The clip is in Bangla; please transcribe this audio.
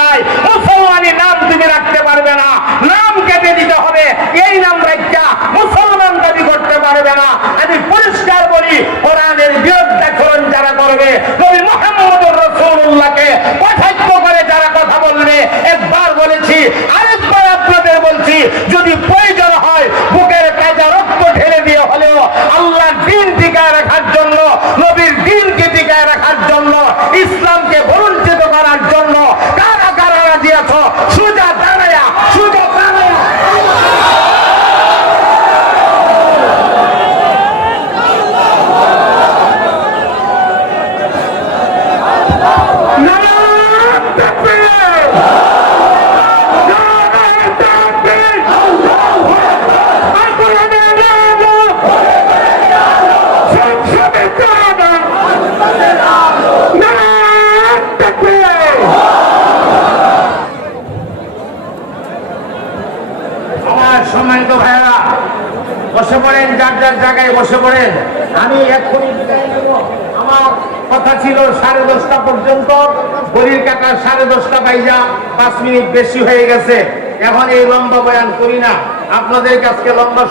নাই, মুসলমানি নাম তুমি রাখতে পারবে না, নাম কেটে দিতে হবে। এই নাম রাখা মুসলমান দাবি করতে পারবে না। আমি পরিষ্কার বলি, কোরআনের বিরুদ্ধাচরণ যারা করবে, নবী মুহাম্মদুর রাসূলুল্লাহকে কটাক্ষ করে যারা কথা বলবে, একবার বলেছি আরেকবার আপনাদের বলছি, যদি প্রয়োজন হয় বুকের কাজা রক্ত ঢেলে দিয়ে হলেও আল্লাহর দ্বীন টিকায় রাখার জন্য, নবীর দ্বীনকে টিকায় রাখার জন্য, ইসলামকে বঞ্চিত করার জন্য কারা কারা রাজি আছো? সোজা দাঁড়ায়া, সোজা দাঁড়ায়া সম্মানিত ভাইয়েরা, বসে পড়েন, যার যার জায়গায় বসে পড়েন। আমি এক্ষুনি বিদায় নেব। আমার কথা ছিল 10:30 পর্যন্ত, গরির কাকা 10:30 বাইজা 5 মিনিট বেশি হয়ে গেছে। এখন এই লম্বা বয়ান করি না, আপনাদের কাছে লম্বা